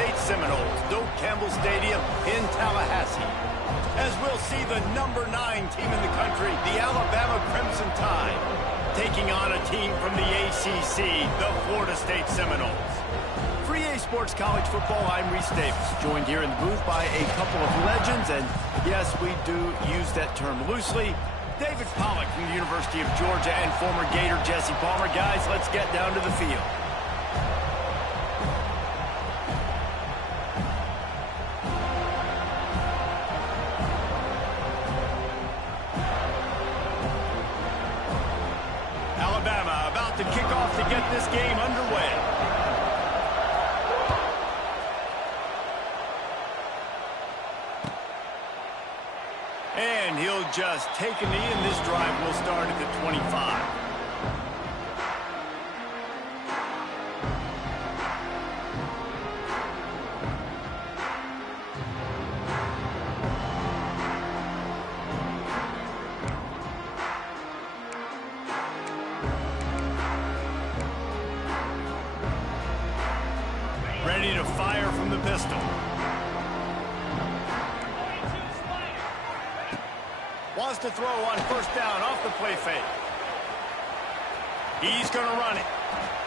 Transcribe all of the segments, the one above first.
State Seminoles, Doak Campbell Stadium in Tallahassee. As we'll see the #9 team in the country, the Alabama Crimson Tide, taking on a team from the ACC, the Florida State Seminoles. For EA Sports College Football, I'm Reese Davis, joined here in the booth by a couple of legends, and yes, we do use that term loosely. David Pollack from the University of Georgia and former Gator Jesse Palmer. Guys, let's get down to the field. Alabama about to kick off to get this game underway. And he'll just take a knee, and this drive will start at the 25. Ready to fire from the pistol. Wants to throw on first down off the play fake. He's going to run it.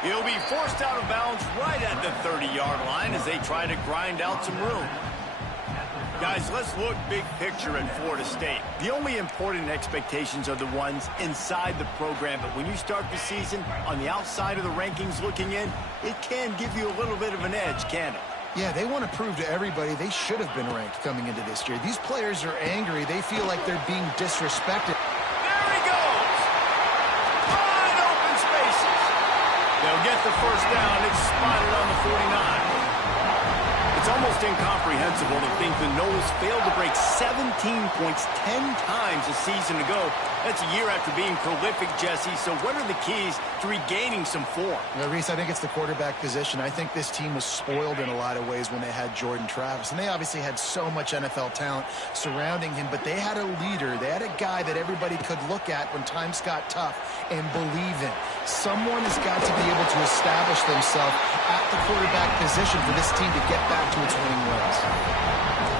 He'll be forced out of bounds right at the 30-yard line as they try to grind out some room. Guys, let's look big picture at Florida State. The only important expectations are the ones inside the program, but when you start the season on the outside of the rankings looking in, it can give you a little bit of an edge, can it? Yeah, they want to prove to everybody they should have been ranked coming into this year. These players are angry. They feel like they're being disrespected. There he goes! Wide open spaces. They'll get the first down. It's spotted on the 49. It's almost incomprehensible to think the Noles failed to break 17 points 10 times a season ago. That's a year after being prolific, Jesse. So what are the keys to regaining some form? Well, Reese, I think it's the quarterback position. I think this team was spoiled in a lot of ways when they had Jordan Travis. And they obviously had so much NFL talent surrounding him, but they had a leader. They had a guy that everybody could look at when times got tough and believe in. Someone has got to be able to establish themselves at the quarterback position for this team to get back to its winning ways.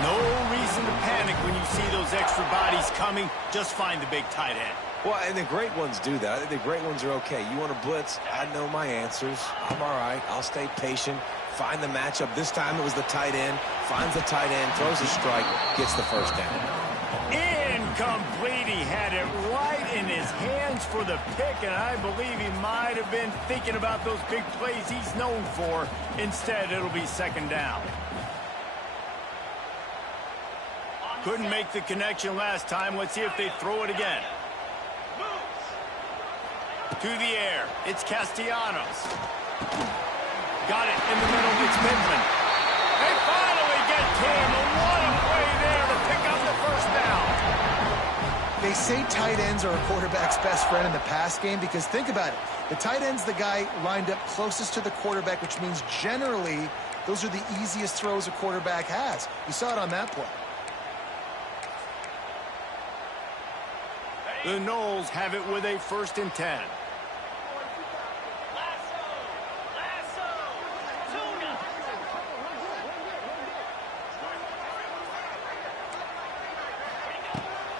No reason to panic when you see those extra bodies coming. Just find the big tight end. Well, and the great ones do that. I think the great ones are okay. You want to blitz? I know my answers. I'm all right. I'll stay patient. Find the matchup. This time it was the tight end. Finds the tight end, throws a strike, gets the first down. Incomplete. He had it right in his hands for the pick, and I believe he might have been thinking about those big plays he's known for. Instead, it'll be second down. Couldn't make the connection last time. Let's see if they throw it again. To the air. It's Castellanos. Got it in the middle. It's Pittman. They finally get to him. What a play there to pick up the first down. They say tight ends are a quarterback's best friend in the pass game because think about it. The tight end's the guy lined up closest to the quarterback, which means generally those are the easiest throws a quarterback has. You saw it on that play. The Noles have it with a 1st and 10.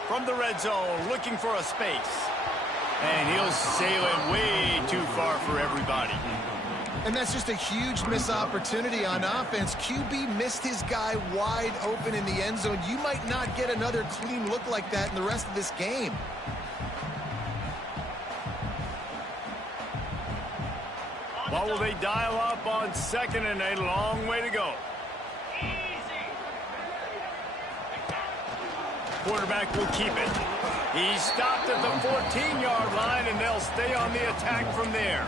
From the red zone, looking for a space. And he'll sail it way too far for everybody. And that's just a huge missed opportunity on offense. QB missed his guy wide open in the end zone. You might not get another clean look like that in the rest of this game. What will they dial up on 2nd and a long way to go? Quarterback will keep it. He stopped at the 14-yard line, and they'll stay on the attack from there.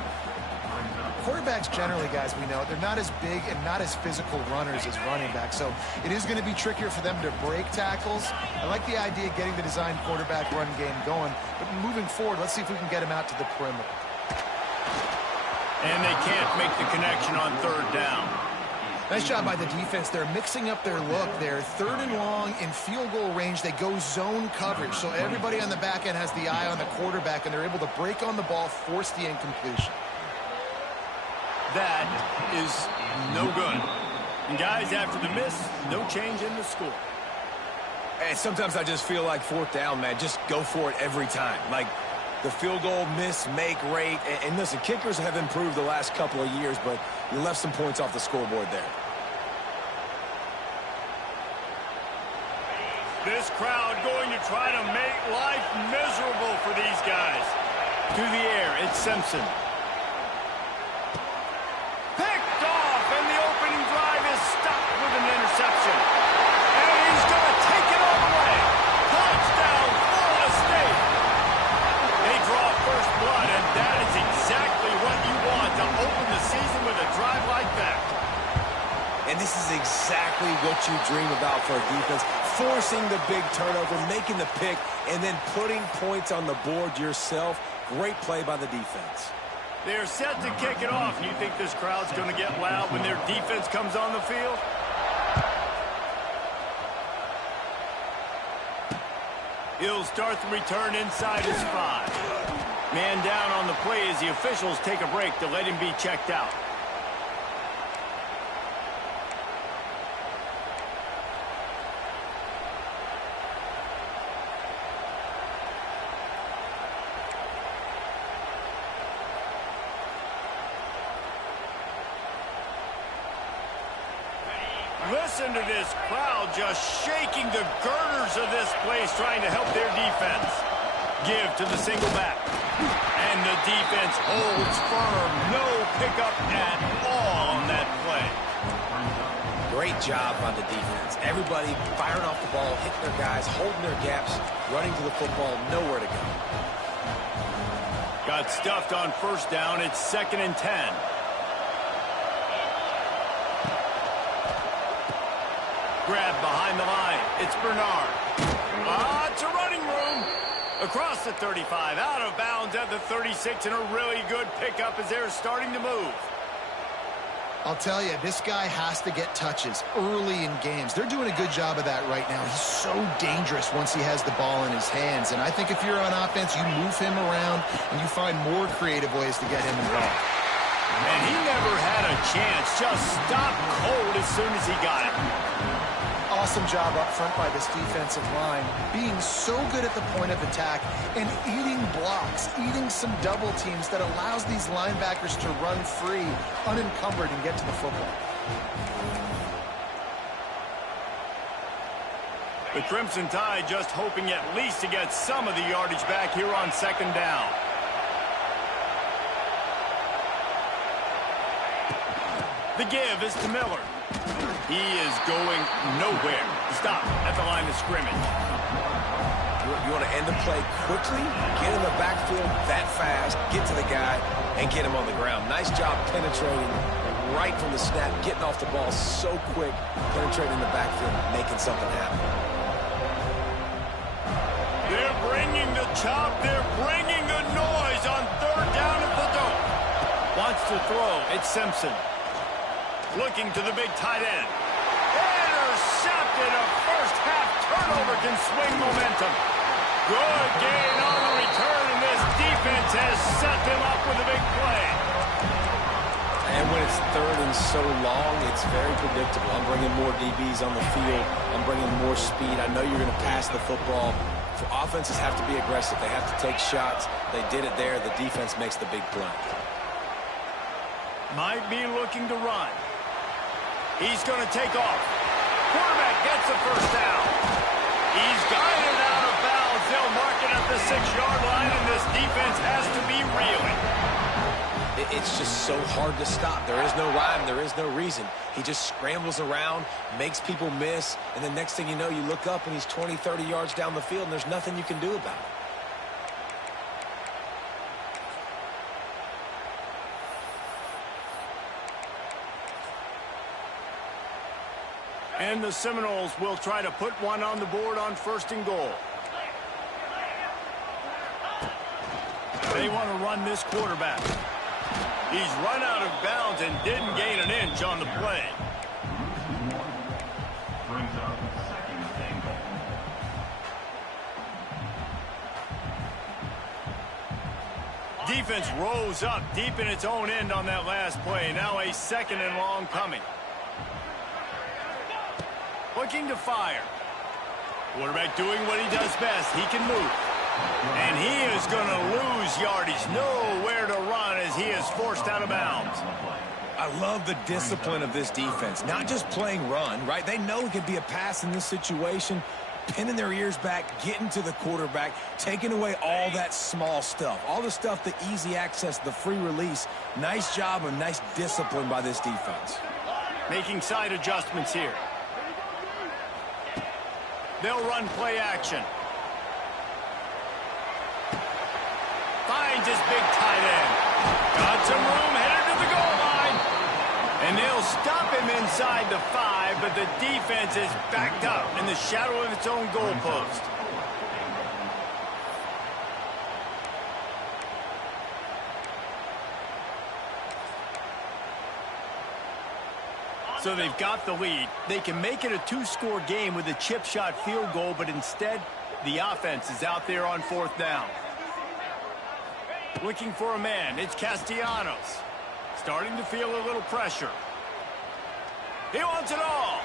Quarterbacks generally, guys, we know, they're not as big and not as physical runners as running backs, so it is going to be trickier for them to break tackles. I like the idea of getting the designed quarterback run game going, but moving forward, let's see if we can get him out to the perimeter. And they can't make the connection on 3rd down. Nice job by the defense. They're mixing up their look. They're 3rd and long in field goal range. They go zone coverage, so everybody on the back end has the eye on the quarterback, and they're able to break on the ball, force the incompletion. That is no good. And guys, after the miss, no change in the score. And sometimes I just feel like fourth down, man. Just go for it every time. Like the field goal miss, make rate. And listen, kickers have improved the last couple of years, but you left some points off the scoreboard there. This crowd going to try to make life miserable for these guys. To the air, it's Simpson. Picked off, and the opening drive is stopped with an interception. And he's going to take it all the way. Touchdown, Florida State. They draw first blood, and that is exactly what you want to open the season with a drive like that. And this is exactly what you dream about for a defense. Forcing the big turnover, making the pick, and then putting points on the board yourself. Great play by the defense. They're set to kick it off. You think this crowd's going to get loud when their defense comes on the field? He'll start the return inside his 5. Man down on the play as the officials take a break to let him be checked out. Listen to this crowd just shaking the girders of this place, trying to help their defense. Give to the single back. And the defense holds firm. No pickup at all on that play. Great job on the defense. Everybody firing off the ball, hitting their guys, holding their gaps, running to the football, nowhere to go. Got stuffed on first down. It's 2nd and 10. Grab behind the line. It's Bernard. It's a running room. Across the 35, out of bounds at the 36, and a really good pickup as they're starting to move. I'll tell you, this guy has to get touches early in games. They're doing a good job of that right now. He's so dangerous once he has the ball in his hands. And I think if you're on offense, you move him around and you find more creative ways to get him involved. And he never had a chance. Just stopped cold as soon as he got it. Awesome job up front by this defensive line, being so good at the point of attack and eating blocks, eating some double teams that allows these linebackers to run free, unencumbered, and get to the football. The Crimson Tide just hoping at least to get some of the yardage back here on 2nd down. The give is to Miller. He is going nowhere. Stop at the line of scrimmage. You want to end the play quickly, get in the backfield that fast, get to the guy, and get him on the ground. Nice job penetrating right from the snap, getting off the ball so quick, penetrating the backfield, making something happen. They're bringing the chop. They're bringing the noise on 3rd down at the dome. Wants to throw. It's Simpson. Looking to the big tight end. Intercepted. A first-half turnover can swing momentum. Good gain on the return, and this defense has set them up with a big play. And when it's 3rd and so long, it's very predictable. I'm bringing more DBs on the field. I'm bringing more speed. I know you're going to pass the football. Offenses have to be aggressive. They have to take shots. They did it there. The defense makes the big play. Might be looking to run. He's going to take off. Quarterback gets the first down. He's got it out of bounds. They'll mark it at the 6-yard line, and this defense has to be reeling. It's just so hard to stop. There is no rhyme. There is no reason. He just scrambles around, makes people miss, and the next thing you know, you look up, and he's 20, 30 yards down the field, and there's nothing you can do about it. And the Seminoles will try to put one on the board on 1st and goal. They want to run this quarterback. He's run out of bounds and didn't gain an inch on the play. Defense rose up deep in its own end on that last play. Now a 2nd and long coming. looking to fire. Quarterback doing what he does best. He can move. And he is going to lose yardage. Nowhere to run as he is forced out of bounds. I love the discipline of this defense. Not just playing run, right? They know it could be a pass in this situation. Pinning their ears back, getting to the quarterback, taking away all that small stuff. All the stuff, the easy access, the free release. Nice job and nice discipline by this defense. Making side adjustments here. They'll run play action. Finds his big tight end. Got some room, headed to the goal line. And they'll stop him inside the 5, but the defense is backed up in the shadow of its own goalpost. So they've got the lead. They can make it a 2-score game with a chip shot field goal, but instead, the offense is out there on 4th down. Looking for a man. It's Castellanos. Starting to feel a little pressure. He wants it all.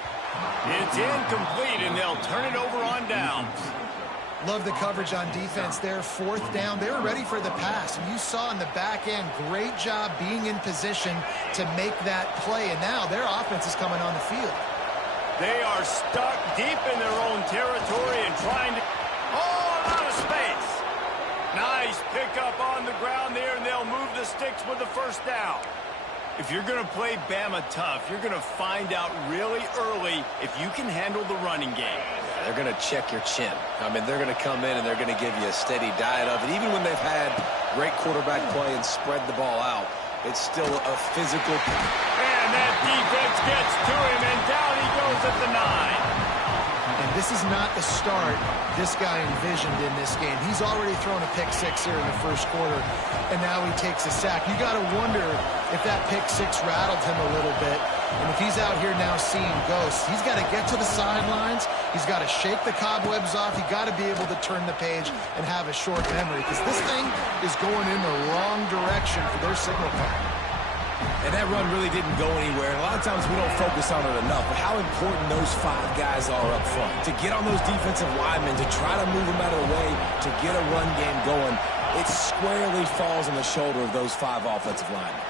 It's incomplete, and they'll turn it over on downs. Love the coverage on defense there. 4th down. They were ready for the pass. And you saw in the back end, great job being in position to make that play. And now their offense is coming on the field. They are stuck deep in their own territory and trying to... Oh, out of space. Nice pickup on the ground there, and they'll move the sticks with the 1st down. If you're going to play Bama tough, you're going to find out really early if you can handle the running game. They're going to check your chin. I mean, they're going to come in and they're going to give you a steady diet of it. Even when they've had great quarterback play and spread the ball out, it's still a physical. And that defense gets to him, and down he goes at the 9. And this is not the start this guy envisioned in this game. He's already thrown a pick 6 here in the 1st quarter, and now he takes a sack. You got to wonder if that pick 6 rattled him a little bit. And if he's out here now seeing ghosts, he's got to get to the sidelines. He's got to shake the cobwebs off. He's got to be able to turn the page and have a short memory, because this thing is going in the wrong direction for their signal call. And that run really didn't go anywhere. And a lot of times we don't focus on it enough, but how important those 5 guys are up front. To get on those defensive linemen, to try to move them out of the way, to get a run game going, it squarely falls on the shoulder of those 5 offensive linemen.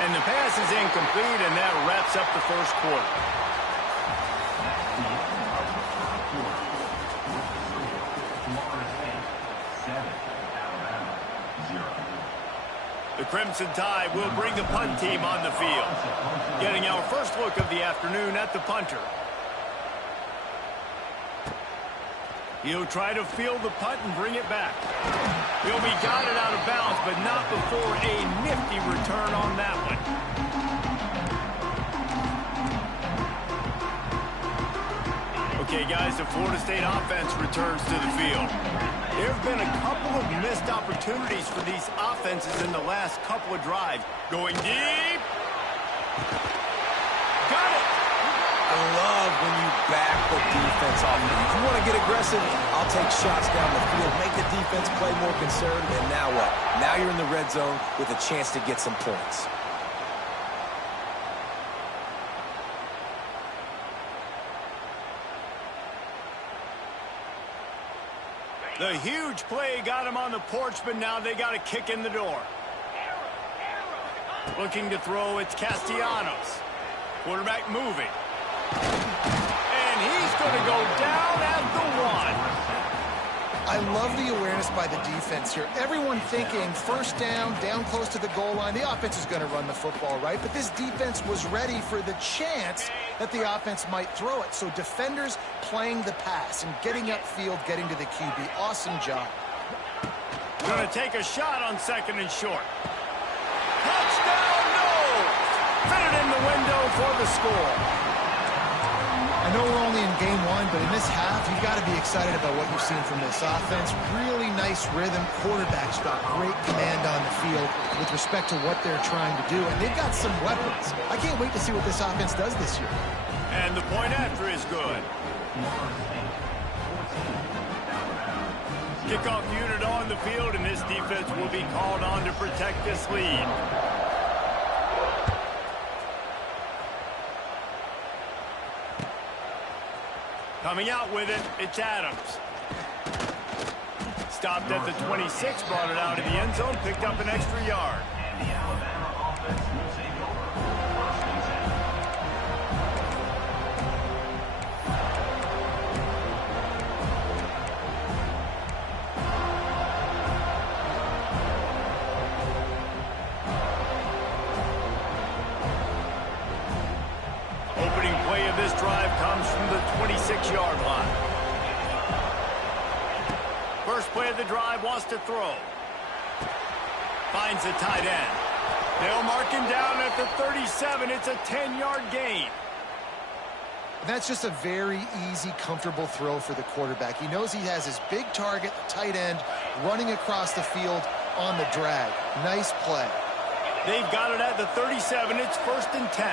And the pass is incomplete, and that wraps up the 1st quarter. The Crimson Tide will bring the punt team on the field. Getting our first look of the afternoon at the punter. He'll try to field the punt and bring it back. He'll be guided out of bounds, but not before a nifty return on that one. Okay, guys, the Florida State offense returns to the field. There have been a couple of missed opportunities for these offenses in the last couple of drives. Going deep. Got it. I love when you back the defense off. If you want to get aggressive, I'll take shots down the field, make the defense play more conservative, and now what? Now you're in the red zone with a chance to get some points. The huge play got him on the porch, but now they got a kick in the door. Looking to throw, it's Castellanos. Quarterback moving. And he's going to go down at the 1. I love the awareness by the defense here. Everyone thinking 1st down close to the goal line. The offense is going to run the football, right? But this defense was ready for the chance that the offense might throw it. So defenders playing the pass and getting upfield, getting to the QB. Awesome job. Going to take a shot on 2nd and short. Touchdown, no! Fit it in the window for the score. I know we're only in game 1, but in this half, you've got to be excited about what you've seen from this offense. Really nice rhythm. Quarterback's got great command on the field with respect to what they're trying to do. And they've got some weapons. I can't wait to see what this offense does this year. And the point after is good. Kickoff unit on the field, and this defense will be called on to protect this lead. Coming out with it, it's Adams. Stopped at the 26, brought it out of the end zone, picked up an extra yard. Opening play of this drive comes from the 26-yard line. First play of the drive, wants to throw. Finds the tight end. They'll mark him down at the 37. It's a 10-yard gain. That's just a very easy, comfortable throw for the quarterback. He knows he has his big target, tight end, running across the field on the drag. Nice play. They've got it at the 37. It's 1st and 10.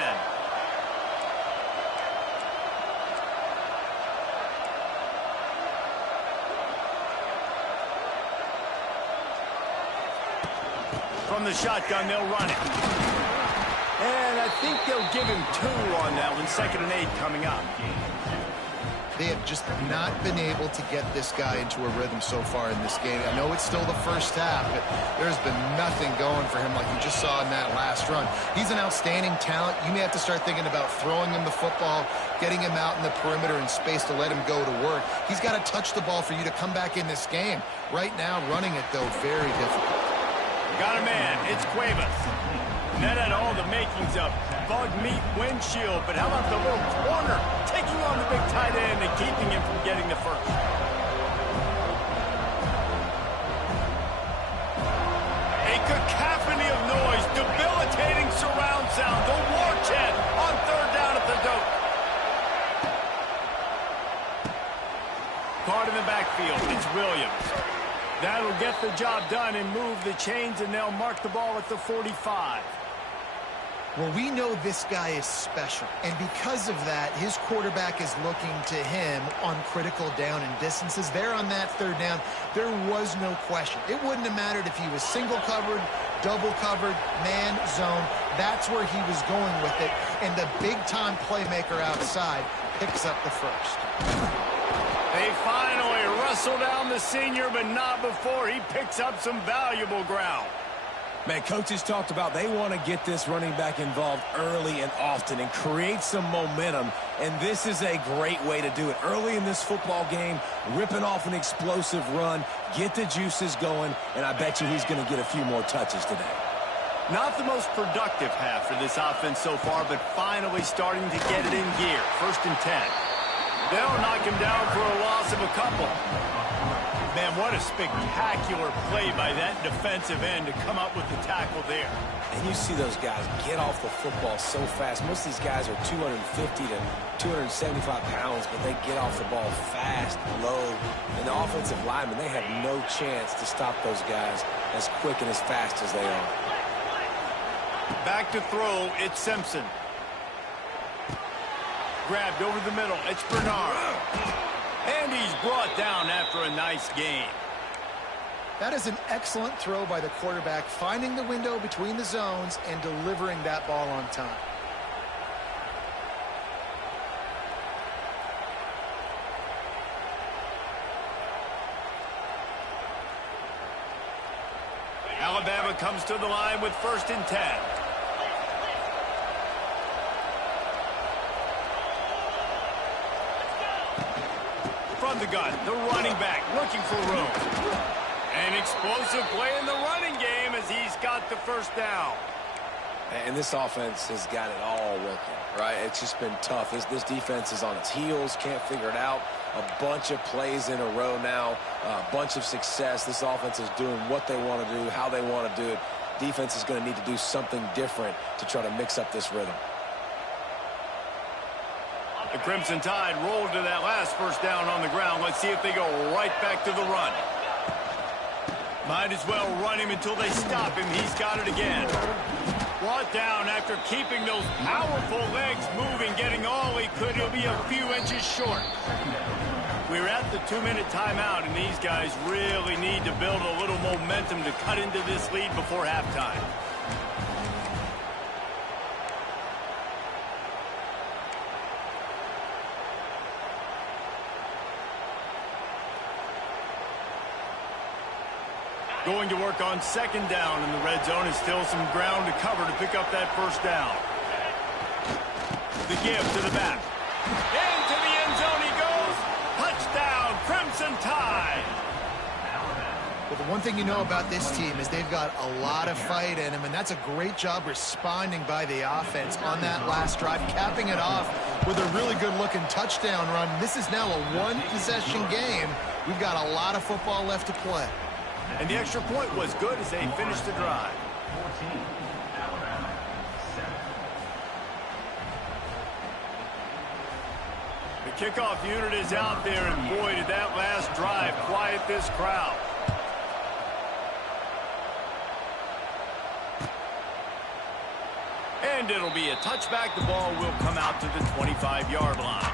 From the shotgun, they'll run it. And I think they'll give him 2 on that one. 2nd and 8 coming up. They have just not been able to get this guy into a rhythm so far in this game. I know it's still the first half, but there's been nothing going for him like you just saw in that last run. He's an outstanding talent. You may have to start thinking about throwing him the football, getting him out in the perimeter in space to let him go to work. He's got to touch the ball for you to come back in this game. Right now, running it, though, very difficult. Got a man. It's Cuevas. That had all the makings of bug meat windshield, but how about the little corner taking on the big tight end and keeping him from getting the first? A cacophony of noise, debilitating surround sound, the war chant on 3rd down at the dope. Caught in the backfield, it's Williams. That'll get the job done and move the chains, and they'll mark the ball at the 45. Well, we know this guy is special, and because of that, his quarterback is looking to him on critical down and distances. There on that 3rd down, there was no question. It wouldn't have mattered if he was single covered, double covered, man, zone. That's where he was going with it, and the big-time playmaker outside picks up the first. They finally wrestle down the senior, but not before he picks up some valuable ground. Man, coaches talked about they want to get this running back involved early and often and create some momentum, and this is a great way to do it. Early in this football game, ripping off an explosive run, get the juices going, and I bet you he's going to get a few more touches today. Not the most productive half for this offense so far, but finally starting to get it in gear. 1st and 10. They'll knock him down for a loss of a couple. Man, what a spectacular play by that defensive end to come up with the tackle there. And you see those guys get off the football so fast. Most of these guys are 250 to 275 pounds, but they get off the ball fast, low. And the offensive linemen, they have no chance to stop those guys as quick and as fast as they are. Back to throw, it's Simpson. Grabbed over the middle, it's Bernard. And he's brought down after a nice gain. That is an excellent throw by the quarterback, finding the window between the zones and delivering that ball on time. Alabama comes to the line with 1st and 10. From the gun, the running back looking for room. An explosive play in the running game as he's got the 1st down. And this offense has got it all working, right? It's just been tough. This defense is on its heels, can't figure it out. A bunch of plays in a row now, a bunch of success. This offense is doing what they want to do, how they want to do it. Defense is going to need to do something different to try to mix up this rhythm. The Crimson Tide rolled to that last 1st down on the ground. Let's see if they go right back to the run. Might as well run him until they stop him. He's got it again. Brought down after keeping those powerful legs moving, getting all he could. He'll be a few inches short. We're at the 2-minute timeout, and these guys really need to build a little momentum to cut into this lead before halftime. Going to work on second down in the red zone, and still some ground to cover to pick up that first down. The give to the back. Into the end zone he goes. Touchdown, Crimson Tide. Well, the one thing you know about this team is they've got a lot of fight in them, and that's a great job responding by the offense on that last drive, capping it off with a really good-looking touchdown run. This is now a one-possession game. We've got a lot of football left to play. And the extra point was good as they finished the drive. 14, Alabama, 7. The kickoff unit is out there, and boy, did that last drive quiet this crowd. And it'll be a touchback. The ball will come out to the 25-yard line.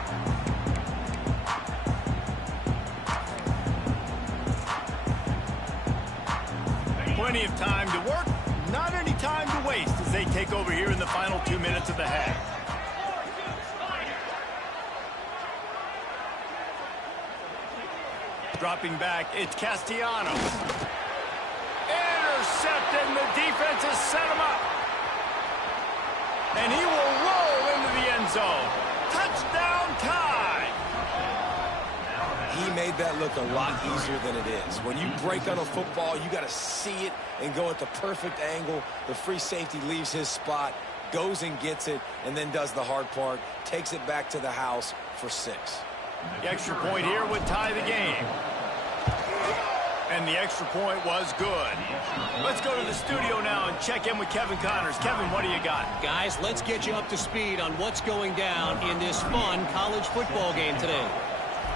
Plenty of time to work, not any time to waste as they take over here in the final 2 minutes of the half. Dropping back, it's Castellanos. Intercepted, and the defense has set him up. And he will roll into the end zone. Touchdown Tide! He made that look a lot easier than it is. When you break on a football, you got to see it and go at the perfect angle. The free safety leaves his spot, goes and gets it, and then does the hard part, takes it back to the house for 6. The extra point here would tie the game. And the extra point was good. Let's go to the studio now and check in with Kevin Connors. Kevin, what do you got? Guys, let's get you up to speed on what's going down in this fun college football game today.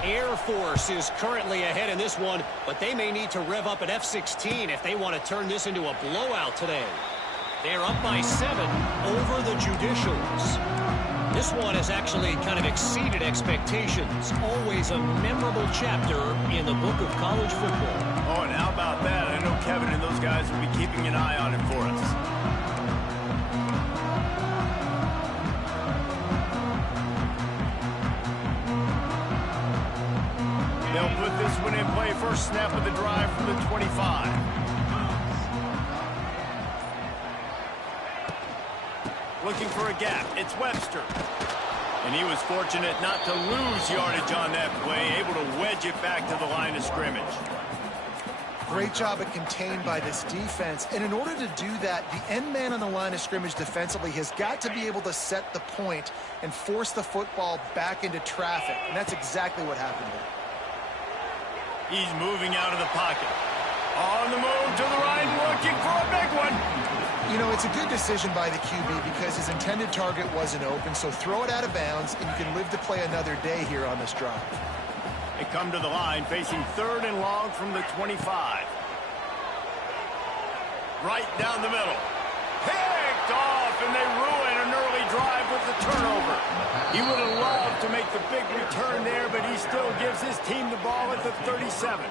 Air Force is currently ahead in this one, but they may need to rev up at F-16 if they want to turn this into a blowout today. They're up by 7 over the Judicials. This one has actually kind of exceeded expectations. Always a memorable chapter in the book of college football. Oh, and how about that? I know Kevin and those guys will be keeping an eye on it for us. They'll put this one in play. First snap of the drive from the 25. Looking for a gap. It's Webster. And he was fortunate not to lose yardage on that play, able to wedge it back to the line of scrimmage. Great job at contained by this defense. And in order to do that, the end man on the line of scrimmage defensively has got to be able to set the point and force the football back into traffic. And that's exactly what happened here. He's moving out of the pocket. On the move to the right, looking for a big one. You know, it's a good decision by the QB because his intended target wasn't open, so throw it out of bounds, and you can live to play another day here on this drive. They come to the line, facing 3rd and long from the 25. Right down the middle. Picked off, and they ruin an early drive with the turnover. He would have loved to make the big return there, but he still gives his team the ball at the 37.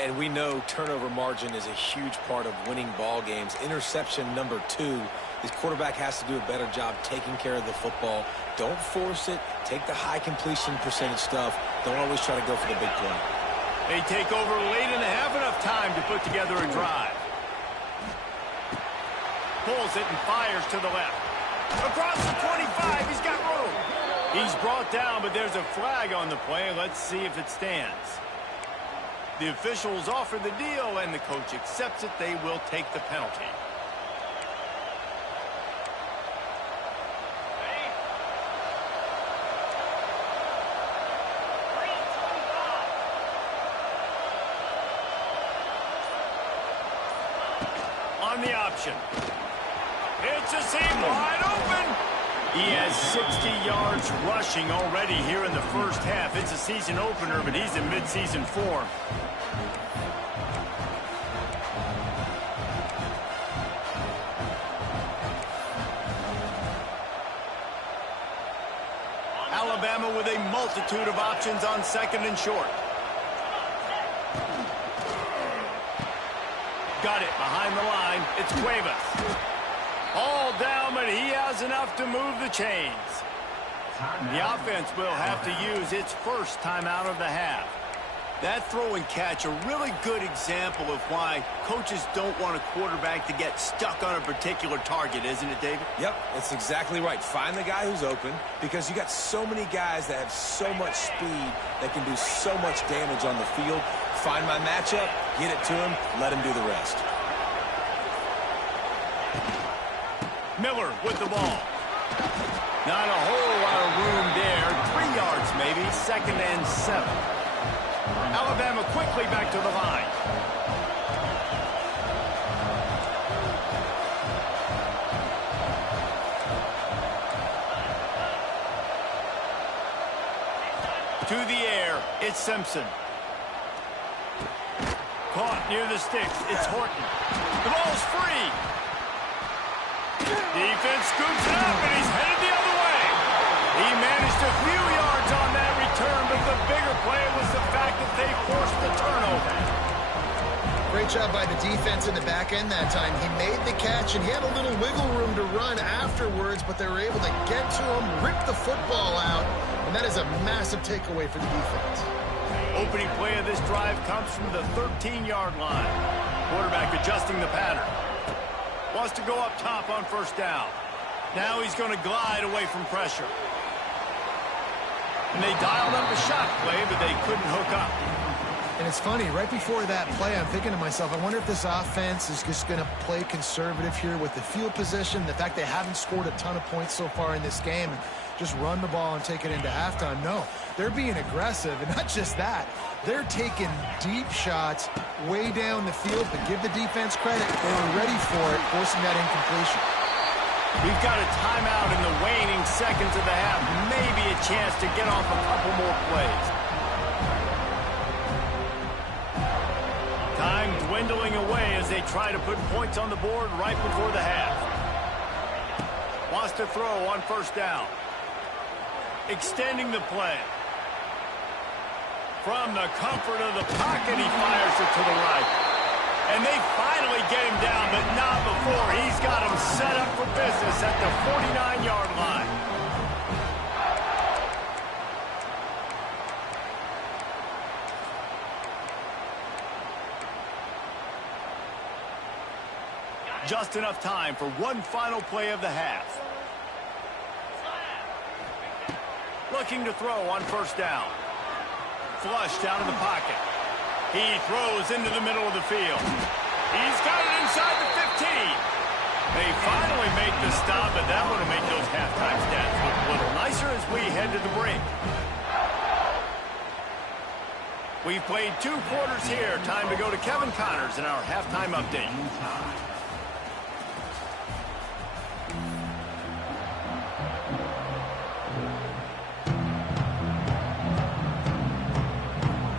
And we know turnover margin is a huge part of winning ball games. Interception number 2. His quarterback has to do a better job taking care of the football. Don't force it. Take the high completion percentage stuff. Don't always try to go for the big play. They take over late and have enough time to put together a drive. Pulls it and fires to the left. Across the 25, he's got room. He's brought down, but there's a flag on the play. Let's see if it stands. The officials offer the deal, and the coach accepts it. They will take the penalty. On the option. It's a seam wide open. He has 60 yards rushing already here in the first half. It's a season opener, but he's in midseason form. Alabama with a multitude of options on 2nd and short. Got it behind the line. It's Cuevas. All down, but he has enough to move the chains. The offense will have to use its first timeout of the half. That throw and catch, a really good example of why coaches don't want a quarterback to get stuck on a particular target, isn't it, David? Yep, that's exactly right. Find the guy who's open, because you got so many guys that have so much speed that can do so much damage on the field. Find my matchup, get it to him, let him do the rest. Miller with the ball. Not a whole lot of room there. 3 yards maybe, 2nd and 7. Alabama quickly back to the line. To the air, it's Simpson. Caught near the sticks, it's Horton. The ball's free. Defense scoops it up, and he's headed the other way. He managed a few yards on that return, but the bigger play was the fact that they forced the turnover. Great job by the defense in the back end that time. He made the catch, and he had a little wiggle room to run afterwards, but they were able to get to him, rip the football out, and that is a massive takeaway for the defense. Opening play of this drive comes from the 13-yard line. Quarterback adjusting the pattern. Wants to go up top on 1st down. Now he's going to glide away from pressure. And they dialed up a shot play, but they couldn't hook up. And it's funny, right before that play, I'm thinking to myself, I wonder if this offense is just going to play conservative here with the field position, the fact they haven't scored a ton of points so far in this game, and just run the ball and take it into halftime. No, they're being aggressive, and not just that. They're taking deep shots way down the field, but give the defense credit. They were ready for it, forcing that incompletion. We've got a timeout in the waning seconds of the half. Maybe a chance to get off a couple more plays. Time dwindling away as they try to put points on the board right before the half. Wants to throw on 1st down. Extending the play. From the comfort of the pocket, he fires it to the right. And they finally get him down, but not before. He's got him set up for business at the 49-yard line. Just enough time for one final play of the half. Looking to throw on 1st down. Flush down in the pocket. He throws into the middle of the field. He's got it inside the 15. They finally make the stop, but that would have made those halftime stats look a little nicer as we head to the break. We've played 2 quarters here. Time to go to Kevin Connors in our halftime update.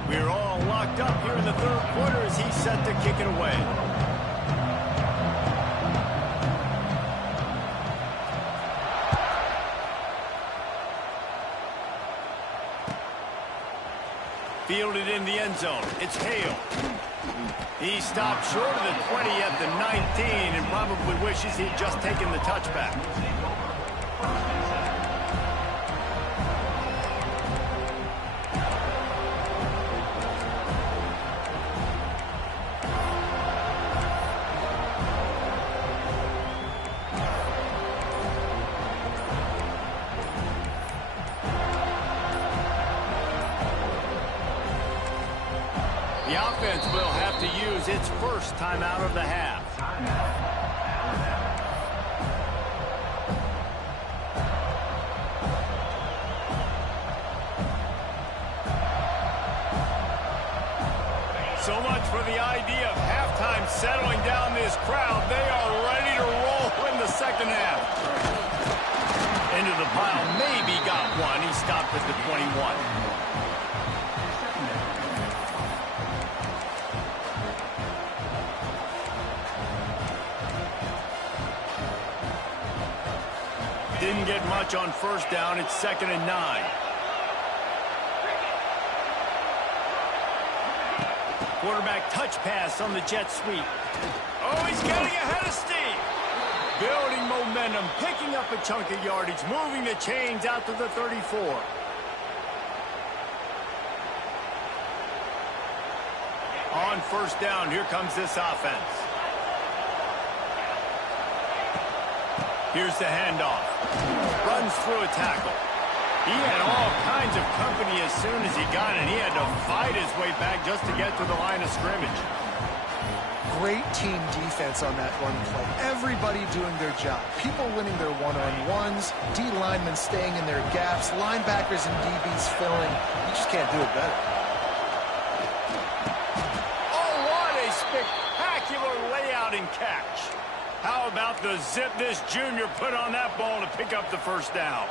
We're all locked up here in the 3rd quarter as he's set to kick it away. Fielded in the end zone. It's Hale. He stopped short of the 20 at the 19 and probably wishes he'd just taken the touchback. The offense will have to use its first timeout of the half. So much for the idea of halftime settling down this crowd. They are ready to roll in the 2nd half. Into the pile, maybe got one. He stopped at the 21. Didn't get much on 1st down. It's 2nd and 9. Quarterback touch pass on the jet sweep. Oh, he's getting ahead of steam. Building momentum, picking up a chunk of yardage, moving the chains out to the 34. On first down, here comes this offense. Here's the handoff. Runs through a tackle. He had all kinds of company as soon as he got it. He had to fight his way back just to get to the line of scrimmage. Great team defense on that run play. Everybody doing their job. People winning their one-on-ones, D linemen staying in their gaps, linebackers and DBs filling. You just can't do it better. Oh, what a spectacular layout and catch. How about the zip this junior put on that ball to pick up the first down?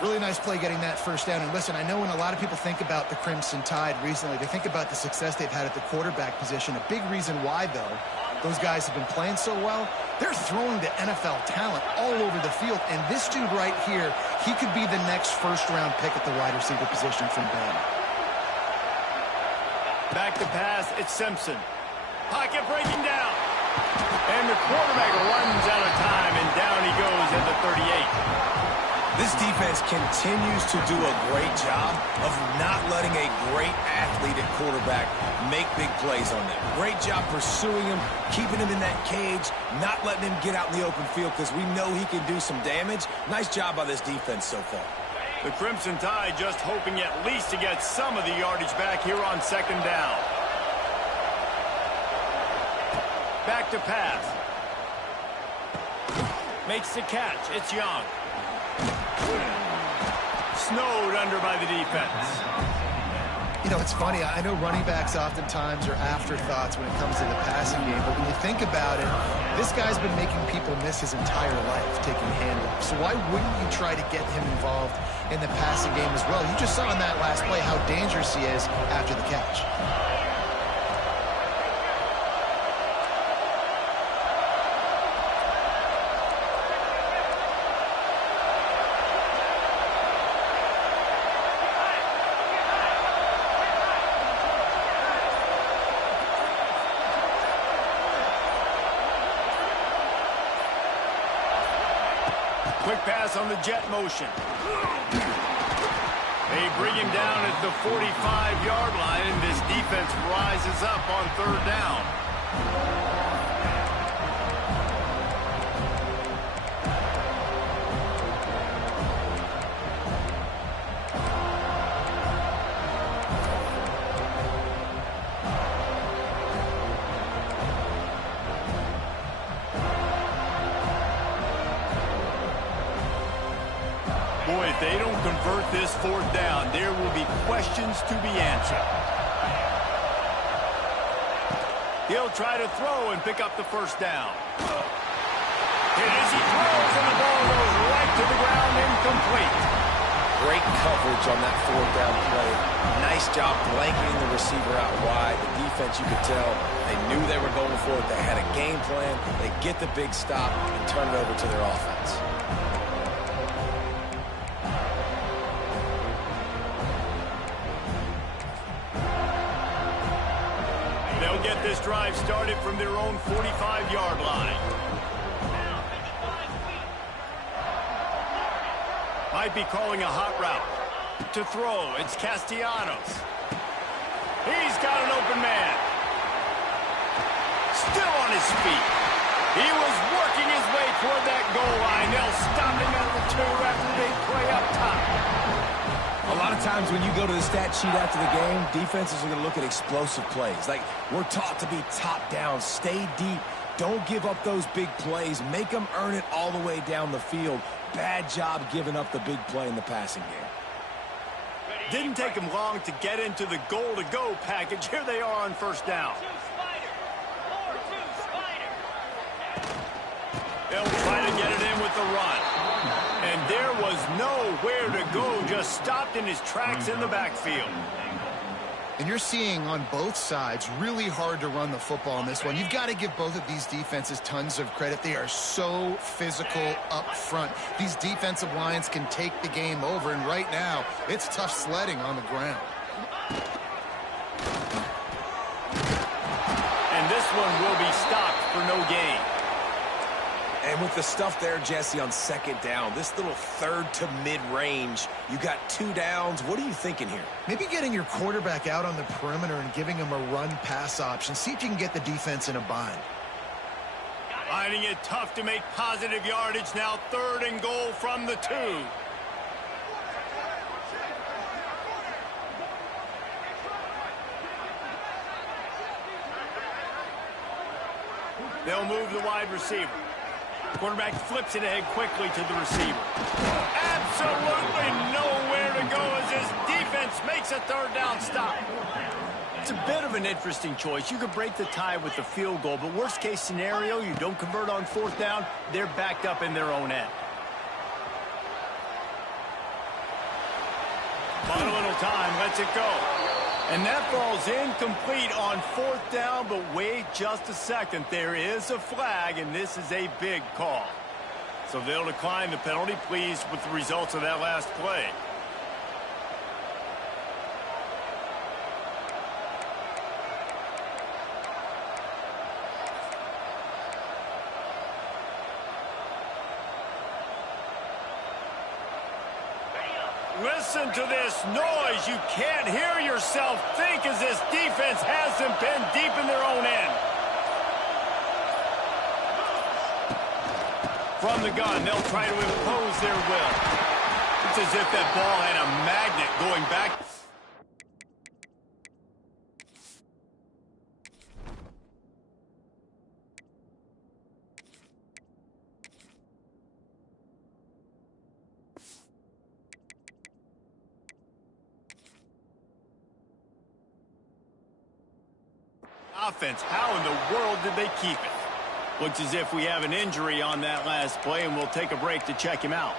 Really nice play getting that first down. And listen, I know when a lot of people think about the Crimson Tide recently, they think about the success they've had at the quarterback position. A big reason why, though, those guys have been playing so well, they're throwing the NFL talent all over the field. And this dude right here, he could be the next first-round pick at the wide receiver position from Bama. Back to pass, it's Simpson. Pocket breaking down. And the quarterback runs out of time, and down he goes at the 38. This defense continues to do a great job of not letting a great athlete at quarterback make big plays on them. Great job pursuing him, keeping him in that cage, not letting him get out in the open field because we know he can do some damage. Nice job by this defense so far. The Crimson Tide just hoping at least to get some of the yardage back here on second down. Back to pass. Makes the catch. It's Young. Snowed under by the defense. You know, it's funny. I know running backs oftentimes are afterthoughts when it comes to the passing game, but when you think about it, this guy's been making people miss his entire life taking handoffs. So why wouldn't you try to get him involved in the passing game as well? You just saw in that last play how dangerous he is after the catch. Quick pass on the jet motion. They bring him down at the 45-yard line, and this defense rises up on third down. Boy, if they don't convert this fourth down, there will be questions to be answered. He'll try to throw and pick up the first down. And as he throws, and the ball goes right to the ground, incomplete. Great coverage on that fourth down play. Nice job blanketing the receiver out wide. The defense, you could tell, they knew they were going for it. They had a game plan. They get the big stop and turn it over to their offense. They'll get this drive started from their own 45-yard line. Might be calling a hot route. To throw, it's Castellanos. He's got an open man. Still on his feet. He was working his way toward that goal line. They'll stop him at the 2 after they play up top. A lot of times when you go to the stat sheet after the game, defenses are going to look at explosive plays. Like, we're taught to be top down, stay deep, don't give up those big plays, make them earn it all the way down the field. Bad job giving up the big play in the passing game. Didn't take him long to get into the goal-to-go package. Here they are on first down. They'll try to get it in with the run. And there was nowhere to go, just stopped in his tracks in the backfield. And you're seeing on both sides really hard to run the football in this one. You've got to give both of these defenses tons of credit. They are so physical up front. These defensive lines can take the game over, and right now, it's tough sledding on the ground. And this one will be stopped for no gain. And with the stuff there, Jesse, on second down, this little third to mid-range, you got 2 downs. What are you thinking here? Maybe getting your quarterback out on the perimeter and giving him a run-pass option. See if you can get the defense in a bind. Finding it tough to make positive yardage now. 3rd and goal from the 2. They'll move the wide receiver. Quarterback flips it ahead quickly to the receiver. Absolutely nowhere to go as his defense makes a 3rd down stop. It's a bit of an interesting choice. You could break the tie with the field goal, but worst case scenario, you don't convert on 4th down, they're backed up in their own end. Bought a little time, lets it go. And that ball's incomplete on 4th down, but wait just a second. There is a flag, and this is a big call. So they'll decline the penalty, pleased with the results of that last play. Listen to this noise. You can't hear yourself think as this defense has them pinned deep in their own end. From the gun, they'll try to impose their will. It's as if that ball had a magnet going back. Offense, how in the world did they keep it? Looks as if we have an injury on that last play, and we'll take a break to check him out.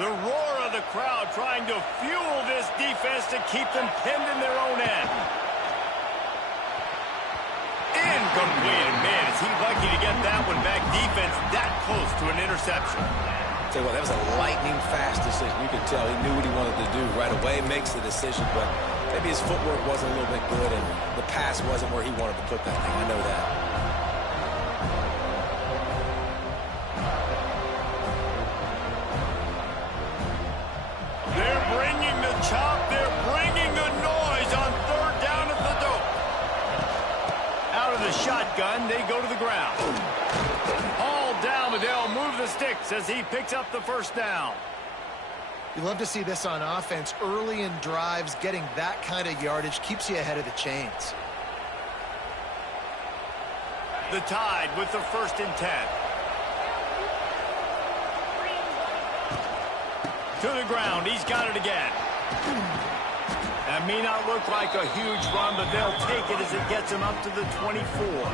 The roar of the crowd trying to fuel this defense to keep them pinned in their own end. Incomplete, and man, is he lucky to get that one back. Defense that close to an interception. Tell you what, that was a lightning-fast decision. You could tell he knew what he wanted to do right away, makes the decision, but maybe his footwork wasn't a little bit good, and the pass wasn't where he wanted to put that thing. I know that. They're bringing the chop. They're bringing the noise on 3rd down at the dope. Out of the shotgun, they go to the ground. Down, but they'll move the sticks as he picks up the 1st down. You love to see this on offense. Early in drives, getting that kind of yardage keeps you ahead of the chains. The Tide with the 1st and 10. To the ground, he's got it again. That may not look like a huge run, but they'll take it as it gets him up to the 24.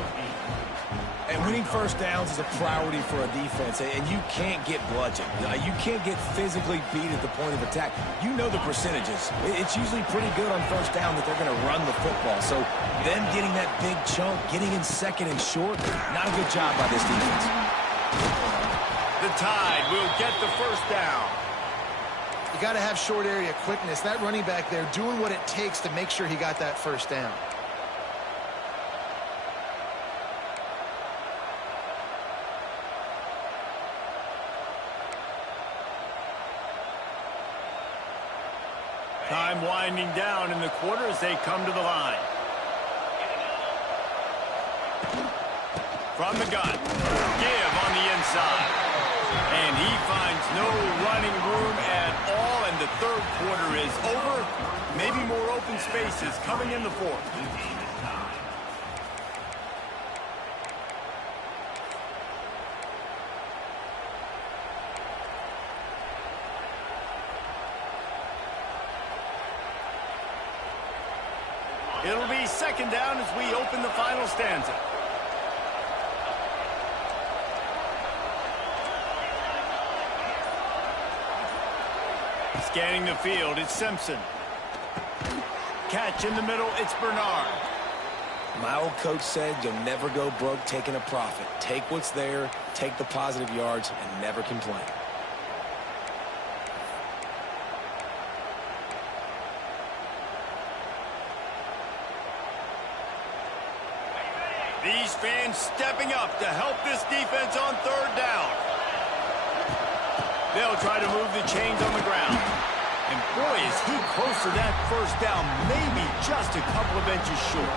And winning 1st downs is a priority for a defense, and you can't get bludgeoned. You can't get physically beat at the point of attack. You know the percentages. It's usually pretty good on 1st down that they're going to run the football. So them getting that big chunk, getting in 2nd and short, not a good job by this defense. The Tide will get the 1st down. You got to have short area quickness. That running back there doing what it takes to make sure he got that 1st down. Time winding down in the quarter as they come to the line. From the gun, give on the inside. And he finds no running room at all, and the 3rd quarter is over. Maybe more open spaces coming in the 4th. It'll be 2nd down as we open the final stanza. Scanning the field, it's Simpson. Catch in the middle, it's Bernard. My old coach said you'll never go broke taking a profit. Take what's there, take the positive yards, and never complain. These fans stepping up to help this defense on third down. They'll try to move the chains on the ground. And boy, is he close to that first down, maybe just a couple of inches short.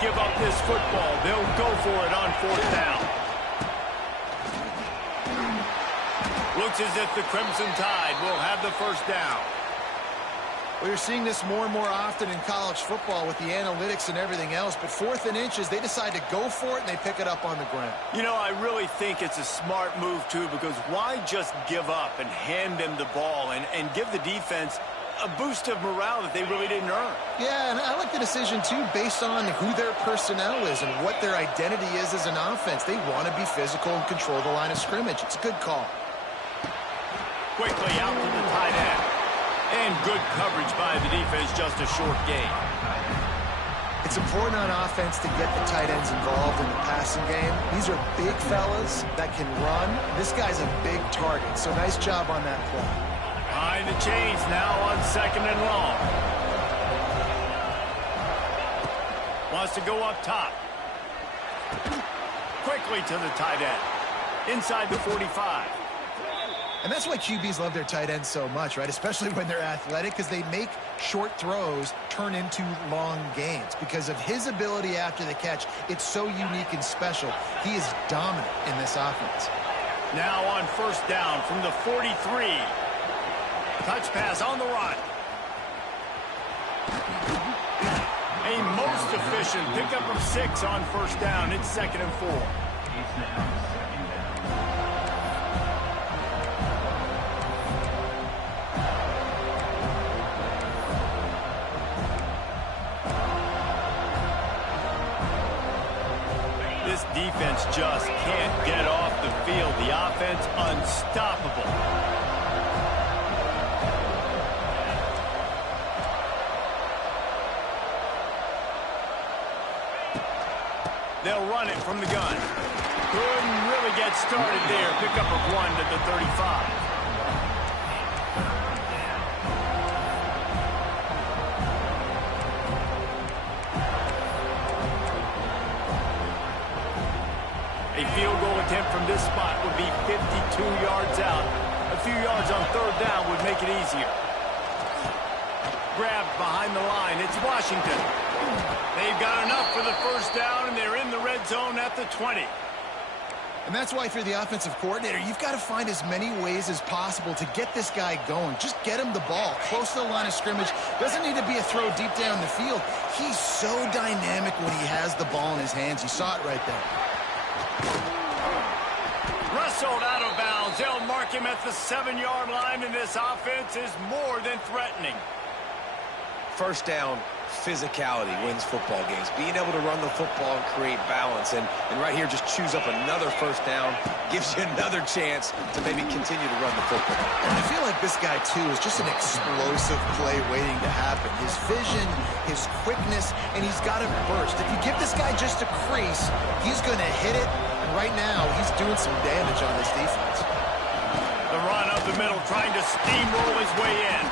Give up this football. They'll go for it on fourth down. Looks as if the Crimson Tide will have the first down. Well, you're seeing this more and more often in college football with the analytics and everything else, but 4th and inches, they decide to go for it, and they pick it up on the ground. You know, I really think it's a smart move, too, because why just give up and hand them the ball and give the defense a boost of morale that they really didn't earn? Yeah, and I like the decision, too, based on who their personnel is and what their identity is as an offense. They want to be physical and control the line of scrimmage. It's a good call. Quickly out to the tight end. And good coverage by the defense, just a short gain. It's important on offense to get the tight ends involved in the passing game. These are big fellas that can run. This guy's a big target, so nice job on that play. Behind the chains now on 2nd and long. Wants to go up top. Quickly to the tight end. Inside the 45. And that's why QBs love their tight ends so much, right? Especially when they're athletic, because they make short throws turn into long gains. Because of his ability after the catch, it's so unique and special. He is dominant in this offense. Now on first down from the 43. Touch pass on the run. A most efficient pickup of 6 on first down. It's 2nd and 4. It's now 2nd down. This defense just can't get off the field. The offense unstoppable. They'll run it from the gun. Couldn't really get started there. Pickup of 1 to the 35. A field goal attempt from this spot would be 52 yards out. A few yards on third down would make it easier. Grabbed behind the line. It's Washington. They've got enough for the first down, and they're in the red zone at the 20. And that's why if you're the offensive coordinator, you've got to find as many ways as possible to get this guy going. Just get him the ball close to the line of scrimmage. Doesn't need to be a throw deep down the field. He's so dynamic when he has the ball in his hands. You saw it right there. Wrestled out of bounds. They'll mark him at the 7-yard line, and this offense is more than threatening. First down, physicality wins football games. Being able to run the football and create balance. And right here, just choose up another first down. Gives you another chance to maybe continue to run the football. And I feel like this guy, too, is just an explosive play waiting to happen. His vision, his quickness, and he's got a burst. If you give this guy just a crease, he's going to hit it. And right now, he's doing some damage on this defense. The run up the middle, trying to steamroll his way in.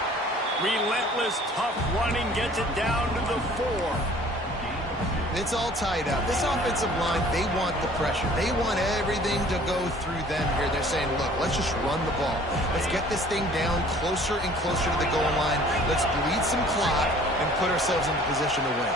Relentless, tough running gets it down to the 4. It's all tied up. This offensive line, they want the pressure. They want everything to go through them here. They're saying, look, let's just run the ball. Let's get this thing down closer and closer to the goal line. Let's bleed some clock and put ourselves in the position to win.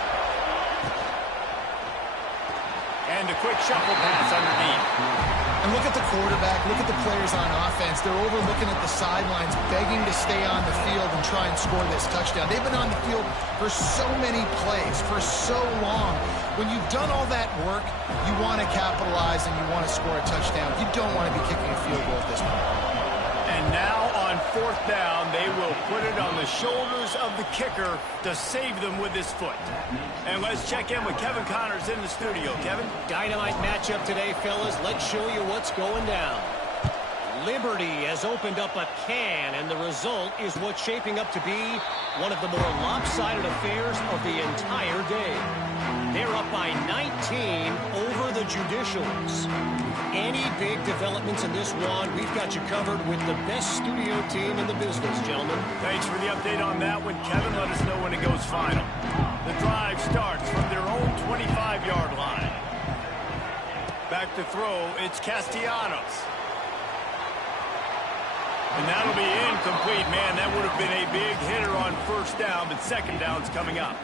And a quick shuffle pass underneath. And look at the quarterback, look at the players on offense. They're overlooking at the sidelines, begging to stay on the field and try and score this touchdown. They've been on the field for so many plays, for so long. When you've done all that work, you want to capitalize and you want to score a touchdown. You don't want to be kicking a field goal at this point. And now on fourth down, they will put it on the shoulders of the kicker to save them with his foot. And let's check in with Kevin Connors in the studio. Kevin? Dynamite matchup today, fellas. Let's show you what's going down. Liberty has opened up a can, and the result is what's shaping up to be one of the more lopsided affairs of the entire day. They're up by 19 over the Judicials. Any big developments in this one, we've got you covered with the best studio team in the business, gentlemen. Thanks for the update on that one, Kevin. Let us know when it goes final. The drive starts from their own 25-yard line. Back to throw, it's Castellanos. And that'll be incomplete. Man, that would have been a big hitter on first down, but second down's coming up.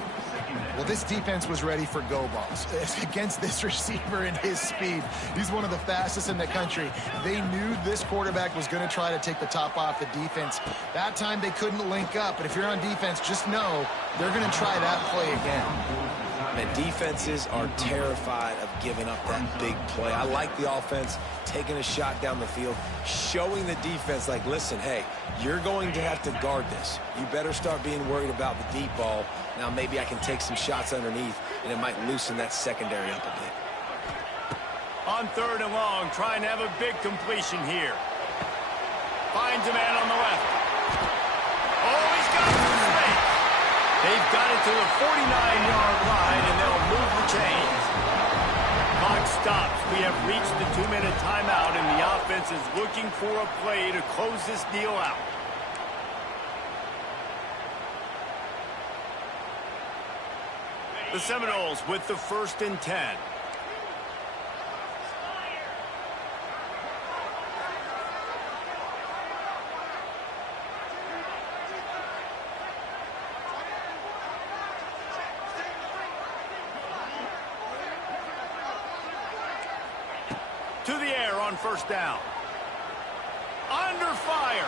Well, this defense was ready for go balls against this receiver and his speed. He's one of the fastest in the country. They knew this quarterback was going to try to take the top off the defense. That time they couldn't link up, but if you're on defense, just know they're going to try that play again. And defenses are terrified of giving up that big play. I like the offense taking a shot down the field, showing the defense like, listen, hey, you're going to have to guard this. You better start being worried about the deep ball. Now maybe I can take some shots underneath, and it might loosen that secondary up a bit. On third and long, trying to have a big completion here. Finds a man on the left. Oh, he's got it to space. They've got it to the 49-yard line, and they'll move the chains. Clock stops. We have reached the 2-minute timeout, and the offense is looking for a play to close this deal out. The Seminoles with the 1st and 10. To the air on first down. Under fire.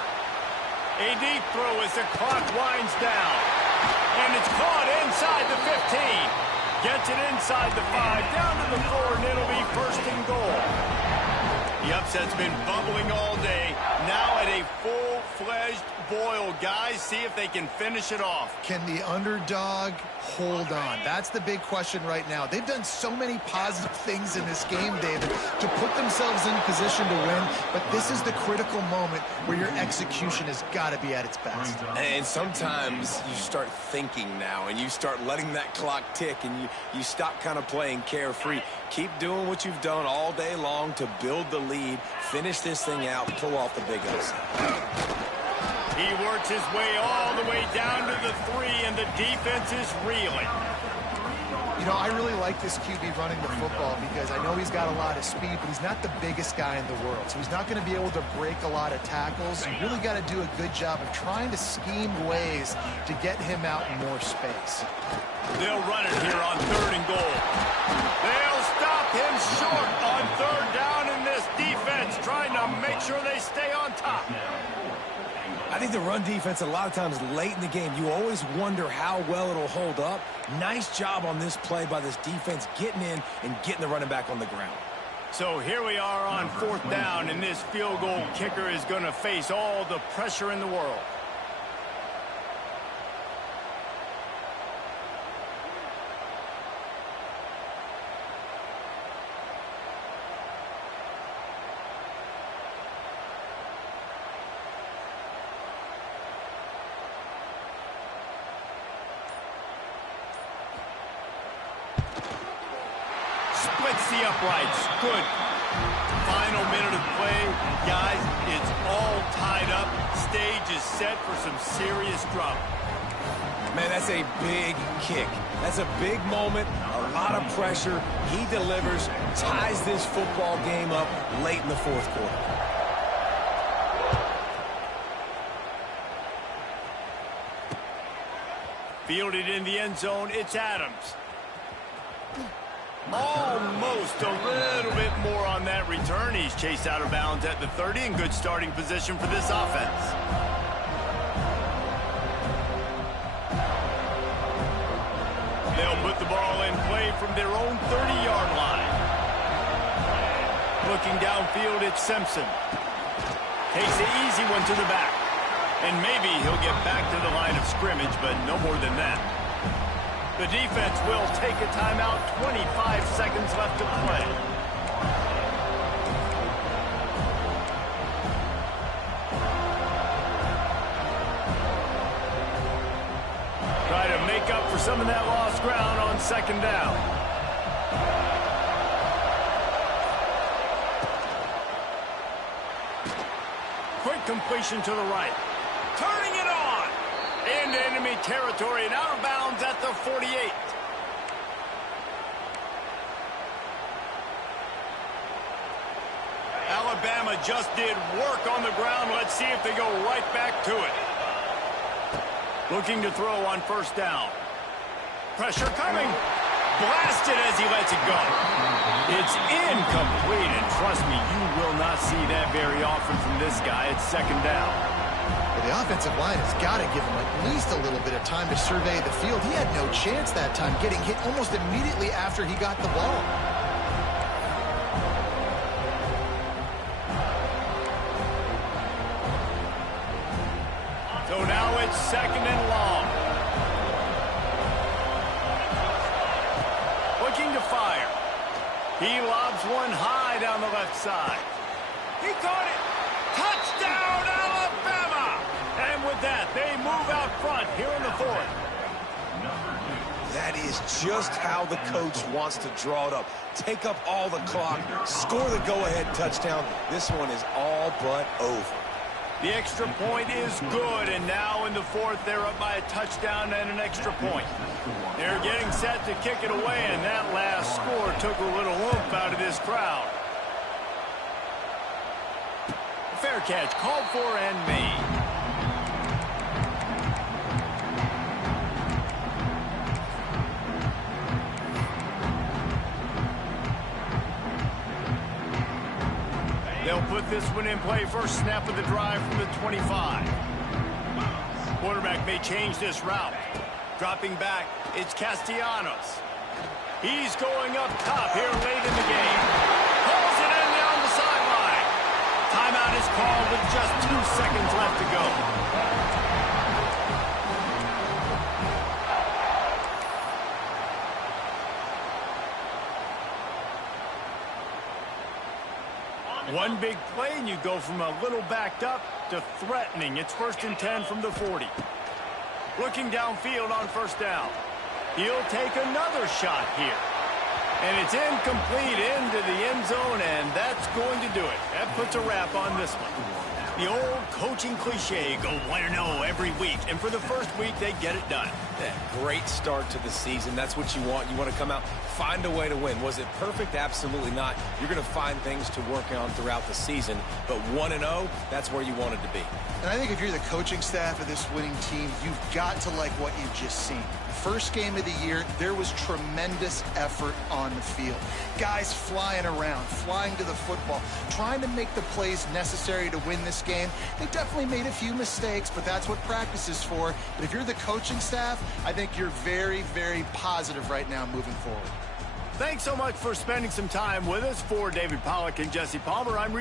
A deep throw as the clock winds down. And it's caught inside the 15. Gets it inside the 5, down to the 4, and it'll be 1st and goal. The upset's been bubbling all day. Now at a full-fledged boil. Guys, see if they can finish it off. Can the underdog hold on? That's the big question right now. They've done so many positive things in this game, David, to put themselves in position to win, but this is the critical moment where your execution has got to be at its best. And sometimes you start thinking now, and you start letting that clock tick, and you stop kind of playing carefree. Keep doing what you've done all day long to build the lead, finish this thing out, pull off the big upset. He works his way all the way down to the 3, and the defense is reeling. You know, I really like this QB running the football because I know he's got a lot of speed, but he's not the biggest guy in the world. So he's not going to be able to break a lot of tackles. You really got to do a good job of trying to scheme ways to get him out in more space. They'll run it here on 3rd and goal. They'll stop him short on 3rd down, in this defense trying to make sure they stay on top. I think the run defense, a lot of times late in the game, you always wonder how well it'll hold up. Nice job on this play by this defense, getting in and getting the running back on the ground. So here we are on 4th down, and this field goal kicker is going to face all the pressure in the world. Splits the uprights. Good. Final minute of play. Guys, it's all tied up. Stage is set for some serious drama. Man, that's a big kick. That's a big moment, a lot of pressure. He delivers, ties this football game up late in the 4th quarter. Fielded in the end zone, it's Adams. Almost a little bit more on that return. He's chased out of bounds at the 30, in good starting position for this offense. They'll put the ball in play from their own 30-yard line. Looking downfield, it's Simpson. Takes the easy one to the back. And maybe he'll get back to the line of scrimmage, but no more than that. The defense will take a timeout. 25 seconds left to play. for some of that lost ground on second down. Quick completion to the right. Turning it on. Into enemy territory and out of bounds at the 48. Alabama just did work on the ground. Let's see if they go right back to it. Looking to throw on first down. Pressure coming. Blasted as he lets it go. It's incomplete, and trust me, you will not see that very often from this guy. It's second down. Well, the offensive line has got to give him at least a little bit of time to survey the field. He had no chance that time, getting hit almost immediately after he got the ball. So now it's second and long. Looking to fire. He lobs one high down the left side. He caught it. Touchdown, Alabama! And with that, they move out front here in the fourth. That is just how the coach wants to draw it up. Take up all the clock, score the go-ahead touchdown. This one is all but over. The extra point is good, and now in the fourth, they're up by a touchdown and an extra point. They're getting set to kick it away, and that last score took a little oomph out of this crowd. Fair catch called for and made. They'll put this one in play first snap of the drive from the 25. Quarterback may change this route. Dropping back, it's Castellanos. He's going up top here late in the game. Pulls it in down the sideline. Timeout is called with just 2 seconds left to go. One big play, and you go from a little backed up to threatening. It's 1st and 10 from the 40. Looking downfield on first down. He'll take another shot here. And it's incomplete into the end zone, and that's going to do it. That puts a wrap on this one. The old coaching cliche, go 1-0 every week. And for the first week, they get it done. Yeah, great start to the season. That's what you want. You want to come out, find a way to win. Was it perfect? Absolutely not. You're going to find things to work on throughout the season. But 1-0, that's where you want it to be. And I think if you're the coaching staff of this winning team, you've got to like what you've just seen. First game of the year, there was tremendous effort on the field. Guys flying around, flying to the football, trying to make the plays necessary to win this game. They definitely made a few mistakes, but that's what practice is for. But if you're the coaching staff, I think you're very, very positive right now moving forward. Thanks so much for spending some time with us. For David Pollack and Jesse Palmer, I'm